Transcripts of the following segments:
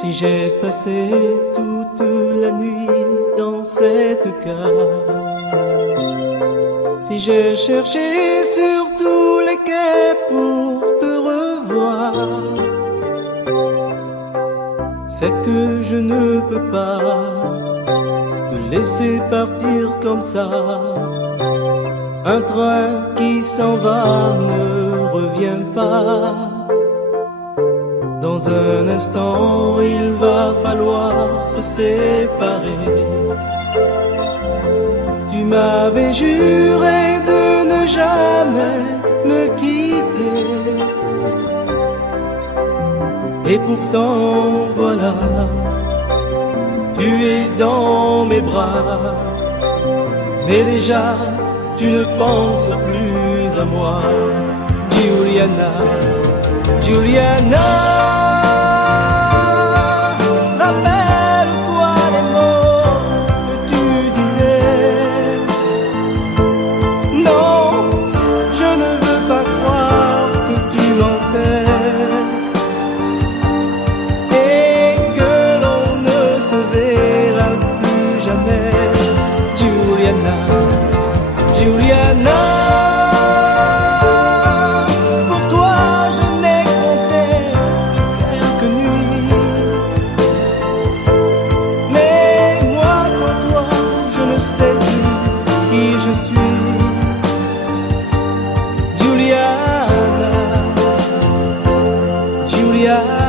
Si j'ai passé toute la nuit dans cette cave, si j'ai cherché sur tous les quais pour te revoir, c'est que je ne peux pas te laisser partir comme ça. Un train qui s'en va ne revient pas. Dans un instant, il va falloir se séparer. Tu m'avais juré de ne jamais me quitter, et pourtant voilà, tu es dans mes bras. Mais déjà, tu ne penses plus à moi. Juliana, Juliana, rappelle-toi les mots que tu disais. Non, je ne veux pas croire que tu mentais et que l'on ne se verra plus jamais. Juliana, Juliana, qui je suis. Juliana, Juliana.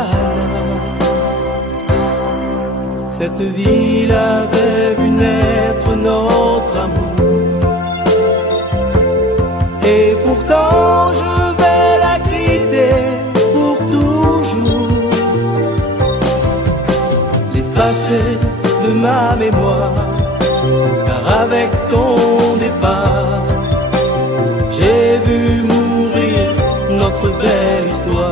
Cette ville avait vu naître notre amour, et pourtant je vais la quitter pour toujours, l'effacer de ma mémoire. Car avec ton départ, j'ai vu mourir notre belle histoire.